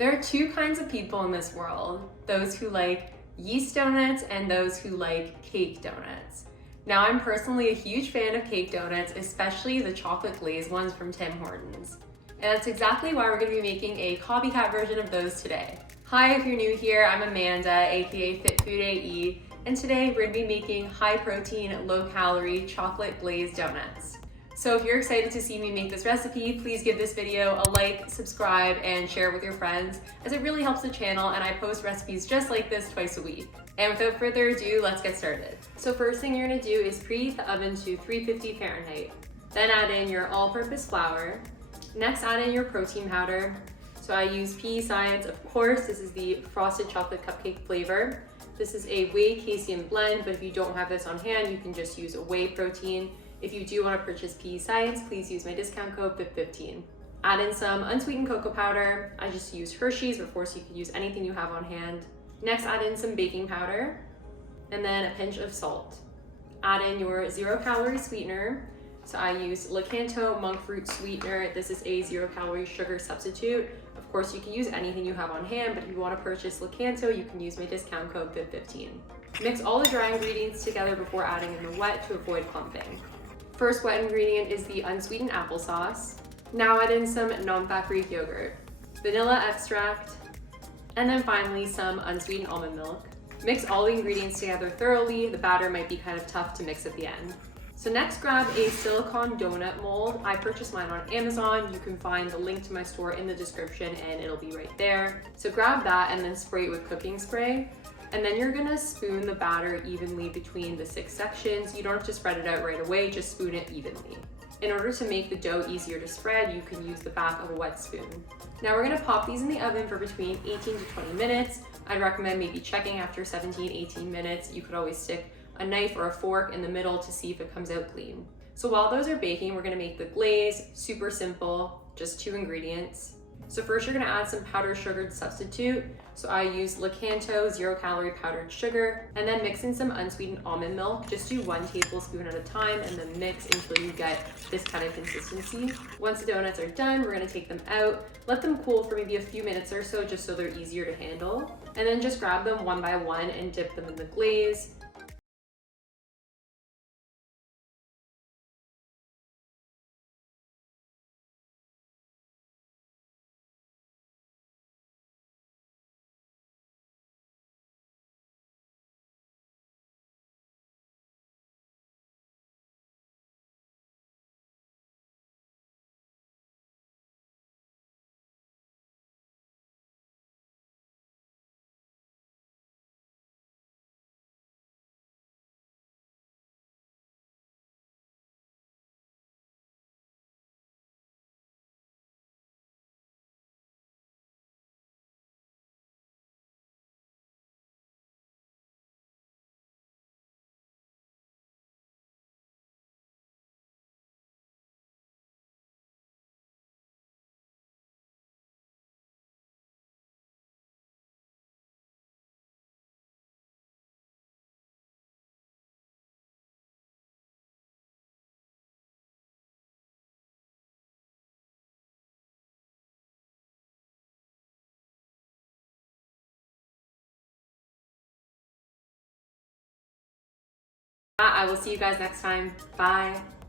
There are two kinds of people in this world, those who like yeast donuts and those who like cake donuts. Now, I'm personally a huge fan of cake donuts, especially the chocolate glazed ones from Tim Hortons. And that's exactly why we're going to be making a copycat version of those today. Hi, if you're new here, I'm Amanda, aka Fit Food AE, and today we're going to be making high protein, low calorie chocolate glazed donuts. So if you're excited to see me make this recipe, please give this video a like, subscribe, and share it with your friends, as it really helps the channel, and I post recipes just like this twice a week. And without further ado, let's get started. So first thing you're gonna do is preheat the oven to 350 Fahrenheit. Then add in your all-purpose flour. Next, add in your protein powder. So I use PE Science, of course. This is the frosted chocolate cupcake flavor. This is a whey casein blend, but if you don't have this on hand, you can just use a whey protein. If you do want to purchase PE Science, please use my discount code FIT15. Add in some unsweetened cocoa powder. I just use Hershey's, but of course you can use anything you have on hand. Next, add in some baking powder, and then a pinch of salt. Add in your 0-calorie sweetener. So I use Lakanto monk fruit sweetener. This is a 0-calorie sugar substitute. Of course, you can use anything you have on hand, but if you want to purchase Lakanto, you can use my discount code FIT15. Mix all the dry ingredients together before adding in the wet to avoid clumping. First wet ingredient is the unsweetened applesauce. Now add in some nonfat Greek yogurt, vanilla extract, and then finally some unsweetened almond milk. Mix all the ingredients together thoroughly. The batter might be kind of tough to mix at the end. So next, grab a silicone donut mold. I purchased mine on Amazon. You can find the link to my store in the description and it'll be right there. So grab that and then spray it with cooking spray. And then you're gonna spoon the batter evenly between the 6 sections. You don't have to spread it out right away, just spoon it evenly. In order to make the dough easier to spread, you can use the back of a wet spoon. Now we're gonna pop these in the oven for between 18 to 20 minutes. I'd recommend maybe checking after 17, 18 minutes. You could always stick a knife or a fork in the middle to see if it comes out clean. So while those are baking, we're gonna make the glaze. Super simple, just 2 ingredients. So first you're gonna add some powdered sugar substitute. So I use Lakanto 0-calorie powdered sugar, and then mix in some unsweetened almond milk. Just do 1 tablespoon at a time and then mix until you get this kind of consistency. Once the donuts are done, we're gonna take them out, let them cool for maybe a few minutes or so just so they're easier to handle. And then just grab them one by one and dip them in the glaze. I will see you guys next time. Bye.